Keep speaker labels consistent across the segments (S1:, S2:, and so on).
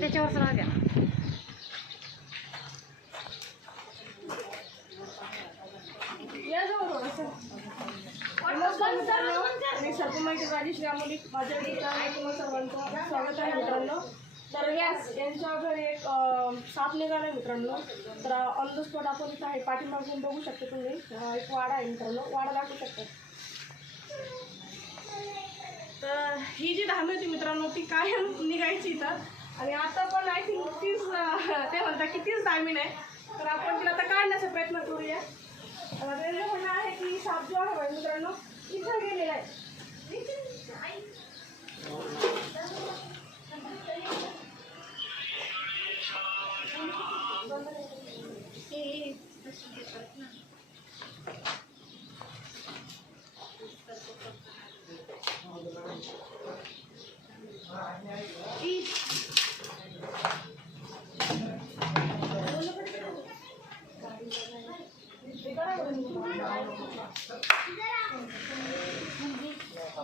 S1: त्याच्यावर राहू द्या
S2: नमस्कार मित्रांनो मी सर्पमाईची राजेश रामोली माझ्या मित्रांनो तुम्हा सर्वांचं स्वागत आहे मित्रांनो. तर गॅस यांच्या घरी एक अं, साप निघाला मित्रांनो. तर ऑन द स्पॉट आपण इथं आहे पाठीमागून बघू शकता तुम्ही. एक वाडा आहे मित्रांनो. वाडा दाखवू शकता. तर ही जी धामी होती मित्रांनो ती कायम निघायची इथं. आणि आता पण आय थिंक तीच ते म्हणतात की तीच धामी आहे तर आपण तिला आता काढण्याचा प्रयत्न करूया अं, म्हणणं आहे की साप जो आहे मित्रांनो इथं गेलेला आहे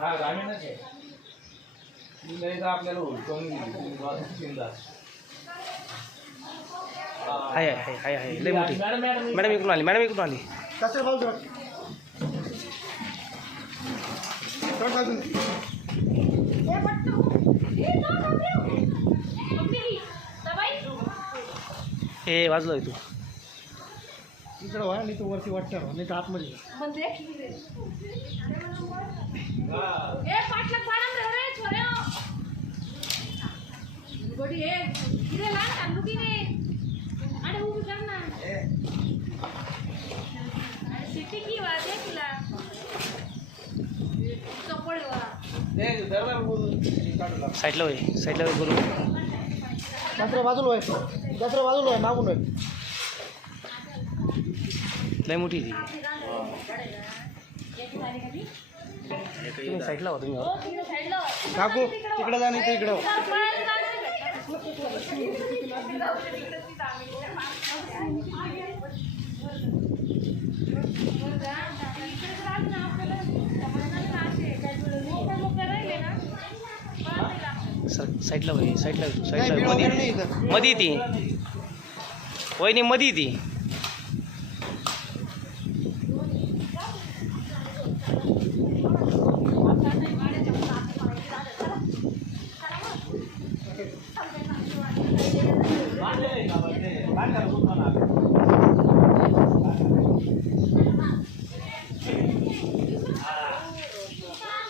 S3: हा ग्रामीणच आहे. ती लई तर आपल्याला हुडकवून चिंता
S4: आहे आहे आहे आहे लय मोठी.
S3: मॅडम मॅडम
S4: मॅडम इकडून आली मॅडम इकडून आली. हे वाजलो आहे तू.
S5: इकडं व्हा नाही तर वरती वाटतं राहा नाही तर आतमध्ये.
S2: म्हणजे ए पाटला पाडम रे रे छोऱ्या गोडी ए किरे लान चालू की रे अरे उभी कर ना अरे सिटी की वाज आहे तुला चपळ वा
S3: ते दरबार बोलून काढू लागला.
S4: साईडला होय साईडला होय बोलू
S5: दसरा बाजूला व्हाय दसरा बाजूला व्हाय मागून व्हाय
S4: लय मोठी ती तुम्ही साईडला हो तुम्ही
S2: साईडला
S5: व्हा.
S4: साईडला
S5: नाही
S4: मधी ती. वहिनी मधी ती.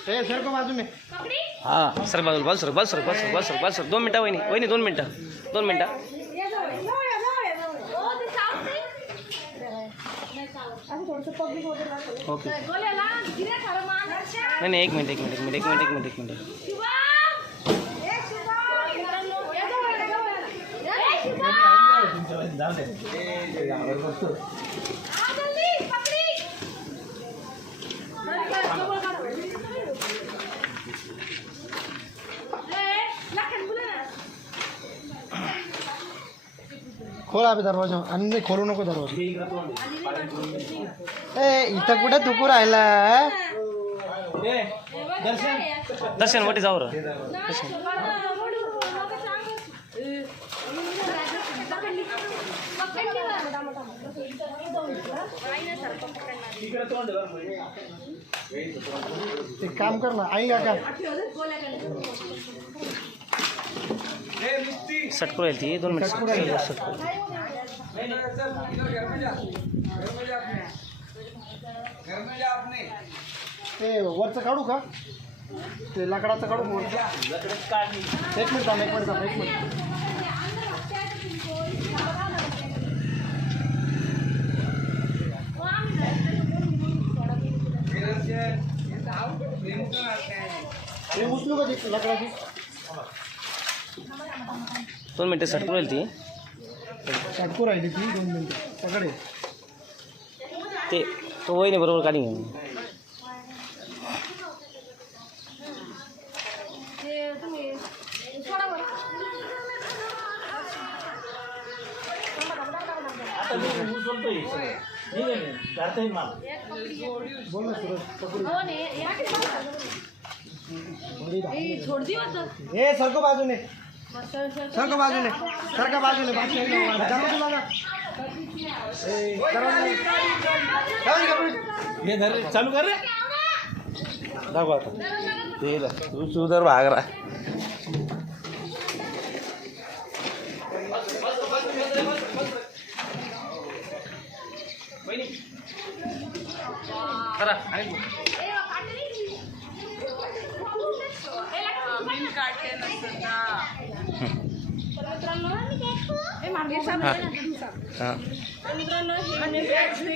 S5: हे सर को बाजू में
S4: हां. सर बाजूला बाजू सर बाजू सर बाजू सर बाजू सर बाजू सर. दोन मिनटं वहिनी वहिनी दोन मिनटं दोन मिनटं. ओके. नाही नाही एक मिनिट एक मिनिट एक मिनिट एक मिनिट एक मिनिट एक मिनिट.
S3: जाऊ दे. ए, ते गावावर बसतो.
S2: आ, जल्दी, पकडी. जरा काय, जवळ काढा. ए, लखन बोला ना.
S5: खोल अभि दरवाजा आणि नाही खोलू नको दरवाजा. ए इथं कुठं तुकू राहिला
S3: दर्शन
S4: वटी जाऊ.
S5: ते काम कर ना आई का
S3: ए, मिस्टी.
S4: सटकू राहील ती दोन मिनिट
S5: सटकू राहील.
S4: सटकू
S3: नहीं, नहीं, सर, इधर घर में जा घर में जा अपने घर में जा अपने
S5: ते वरचं काढू का ते लाकडाचं काढू का वरचं?
S3: जा लकडच काढली
S5: एक मिनिट थांब एक मिनिट थांब एक मिनिट
S3: इधर से ये दाव प्रेम का आता है
S5: हे उचलू का ती लाकडाची
S4: दोन मिनिटं सटकू राहील ती.
S5: चटकू राहिली ती दोन मिनिटं. पकडे
S4: ते तो वहिनी बरोबर काढी
S3: आता मी उचलतोय सगळं. ठीक आहे ना? करता येईल मला
S5: बोल ना. सुरज पकडू ए सरको बाजूने. सरको बाजूने सरका बाजूने.
S3: हे चालू कर रे
S4: दाखव आता ते तू सुधर भाग रा करा हां.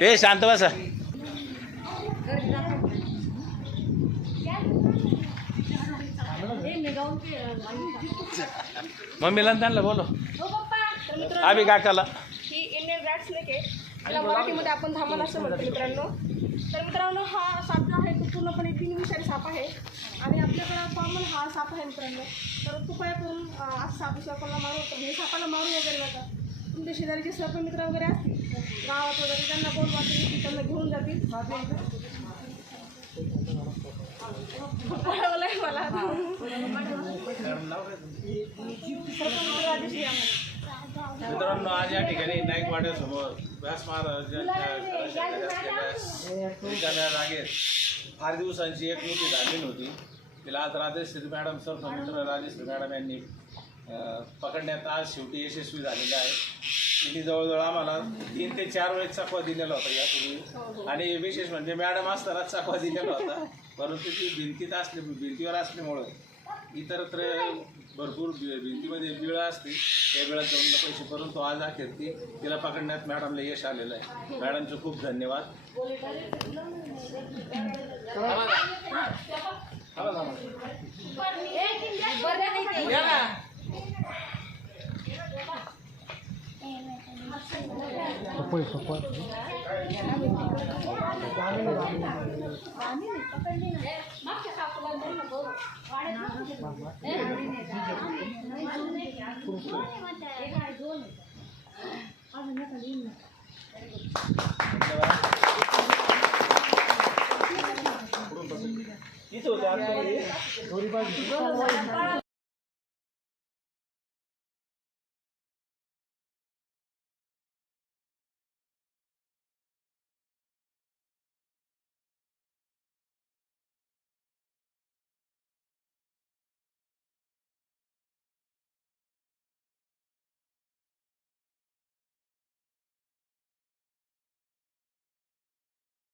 S4: ए शांत बसा. मम्मीला त्यांना बोलो आम्ही काकाला
S2: ही इंडियन रॅट स्नेक आहे याला मराठीमध्ये आपण धामण असं म्हणतो मित्रांनो. तर मित्रांनो हा साप जो आहे तो पूर्णपणे तीन विषारी साप आहे. आणि आपल्याकडं कॉमन हा साप आहे मित्रांनो. तर कृपया करून आज साप सापाला मारू. तर हे सापाला मारू वगैरे नका तुमच्या शेजारीचे सर्प मित्र वगैरे असतील? गावात वगैरे त्यांना कोण वाटतील त्यांना घेऊन जातील.
S3: आज व्यास रिकाम्या जागेत आठ दिवसांची एक मोठी दागिन होती. तिला आज राजश्री मॅडम सर मित्र राजश्री मॅडम अं, पकडण्यात आज शेवटी यशस्वी झालेलं आहे. तिने जवळजवळ आम्हाला तीन ते चार वेळेस चकवा दिलेला होता यापूर्वी. आणि विशेष म्हणजे मॅडम असतानाच चकवा दिलेला होता. परंतु ती भिंतीत असली भिंतीवर असल्यामुळं इतरत्र भरपूर बि- भिंतीमध्ये बिळं असते. त्या बिळात जाऊन पैसे परंतु आज अखेर ती तिला पकडण्यात मॅडमला यश आलेलं आहे. मॅडमचे खूप धन्यवाद.
S5: पपई पपई
S3: इथं होते आतमध्ये.
S5: दोरी बाजू